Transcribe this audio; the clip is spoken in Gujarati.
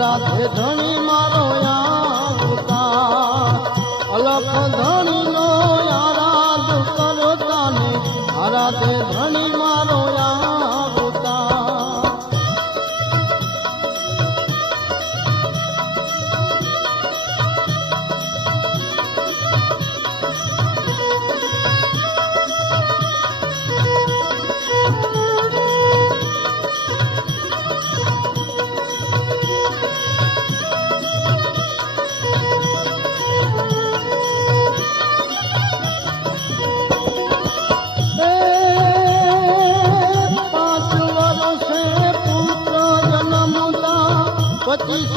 રાધે ધણી મારો આવતા અલખ ધણી નો આરાધ કરતા ને રાધે ધણી મારો આવતા પછી